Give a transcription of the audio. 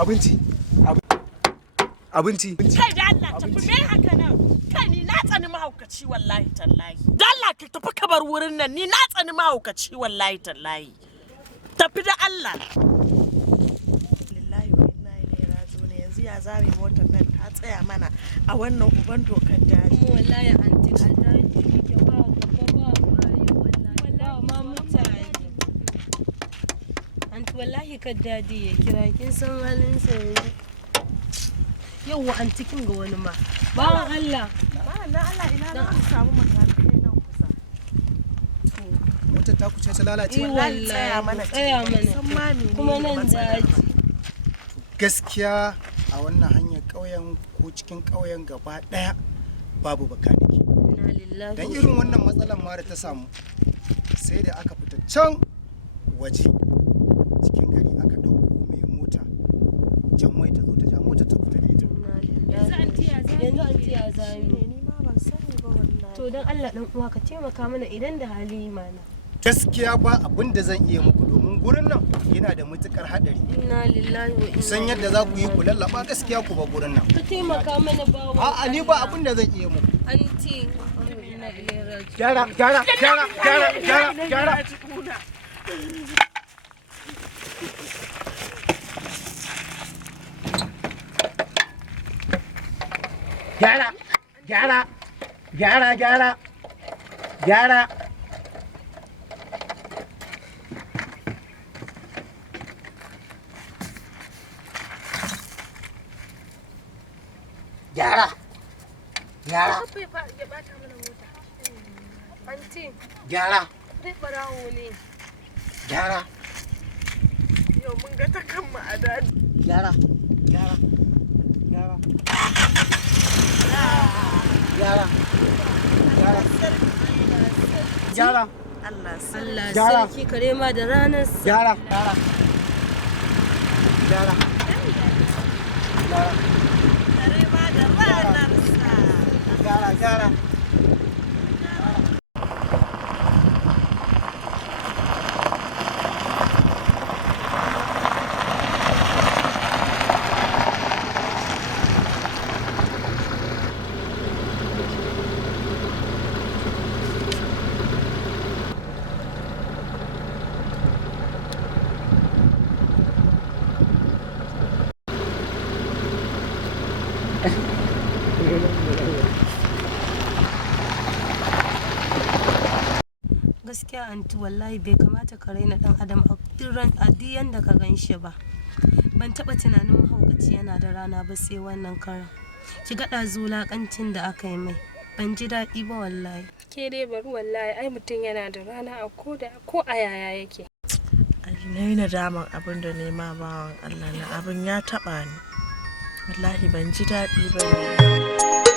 abinci kai da Allah tafi me haka nan kai ni na tsani mahaukaci wallahi tallahi da Allah ka tafi kabar wurin nan ni na tsani mahaukaci wallahi tallahi tafi da Allah lillahi wa inna ilaihi raji'un yanzu ya zare motar nan ta tsaya mana a wannan uban dokar daji wallahi anti aldaji ke ba gaba ba wallahi ba ma mutane anti wallahi ka dadi ya kira kin san halin sa yau an cikin ga wani ma bawan Allah na Allah ina na samu makanikai nan kusa motar ta kuce ta lalace wallahi tsaya mana kuma nan daji gaskiya a wannan hanyar ƙauyen ko cikin ƙauyen gaba ɗaya babu bakaniki dan irin wannan matsalar ma da ta samu sai da aka fita can waje cikin gari aka ɗauko mai mota jan mai ta zo ta ja mota ta fita da ita yanzu anti ya zami ni ma ban sani ba wallahi to dan Allah dan uwa ka taimaka mana idan da hali mana gaskiya ba abin da zan iya muku domin gurin nan yana da matukar hadari inna lillahi wa inna san yadda za ku yi ku lallaba gaskiya ku ba gurin nan ka taimaka mana bawo a'a ni ba abin da zan iya muku anti inna ilaihi raji'un gyara anti gyara dai barawo ne gyara yau mun ga ta kan mu a daji gyara Allah sarki kare ma da ranar sa gyara kare ma da ranar sa gyara gaskiya anti wallahi bai kamata ka raina dan adam a duk yanda ka gan shi ba ban taba tunanin mahaukaci yana da rana ba sai wannan karan ki gada zulakancin da aka yi mai ban ji daɗi ba wallahi ke dai bari wallahi ai mutum yana da rana a ko a yaya yake na yi nadaman abin da nema bawan Allah na abin ya taɓa ni wallahi ban ji daɗi ba ne